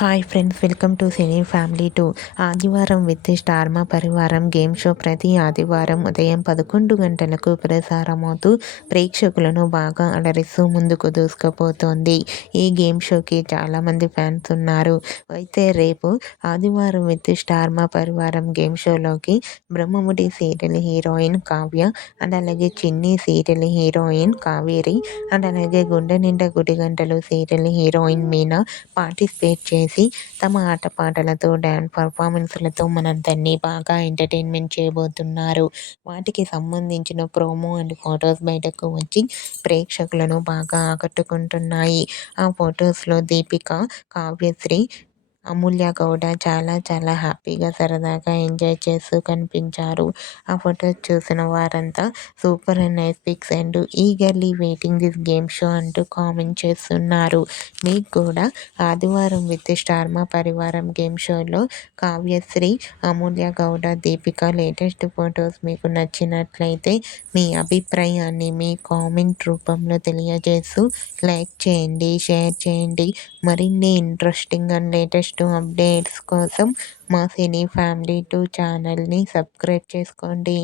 Hi friends, welcome to cine family 2. ఆదివారం with star Maa Parivaram game show ప్రతి ఆదివారం ఉదయం 11 గంటలకు ప్రసారమవుతూ ప్రేక్షకులను బాగా అలరిస్తూ ముందుకు దూసుకుపోతోంది. ఈ గేమ్ షోకి చాలామంది ఫ్యాన్స్ ఉన్నారు. అయితే రేపు ఆదివారం with star Maa Parivaram game షోలోకి Brahmamudi serial heroine Kavya and అలాగే Chinni serial heroine Kaveri and అలాగే Gunde Ninda Gudigantalu serial heroine Meena participate చేసి తమ ఆటపాటలతో డ్యాన్స్ పర్ఫార్మెన్స్లతో మనందరినీ బాగా ఎంటర్టైన్మెంట్ చేయబోతున్నారు. వాటికి సంబంధించిన ప్రోమో అండ్ ఫొటోస్ బయటకు వచ్చి ప్రేక్షకులను బాగా ఆకట్టుకుంటున్నాయి. ఆ ఫొటోస్లో దీపిక, కావ్యశ్రీ, అమూల్య గౌడ చాలా చాలా హ్యాపీగా సరదాగా ఎంజాయ్ చేస్తూ కనిపించారు. ఆ ఫొటోస్ చూసిన వారంతా super and nice pics and eagerly waiting this game show అంటూ కామెంట్ చేస్తున్నారు. మీకు కూడా ఆదివారం with star Maa Parivaram game షోలో కావ్యశ్రీ, అమూల్య గౌడ, దీపిక లేటెస్ట్ ఫొటోస్ మీకు నచ్చినట్లయితే మీ అభిప్రాయాన్ని మీ కామెంట్ రూపంలో తెలియజేస్తూ లైక్ చేయండి, షేర్ చేయండి. మరిన్ని ఇంట్రెస్టింగ్ అండ్ లేటెస్ట్ అప్డేట్స్ కోసం మా సినీ ఫ్యామిలీ 2 ఛానల్ని సబ్స్క్రైబ్ చేసుకోండి.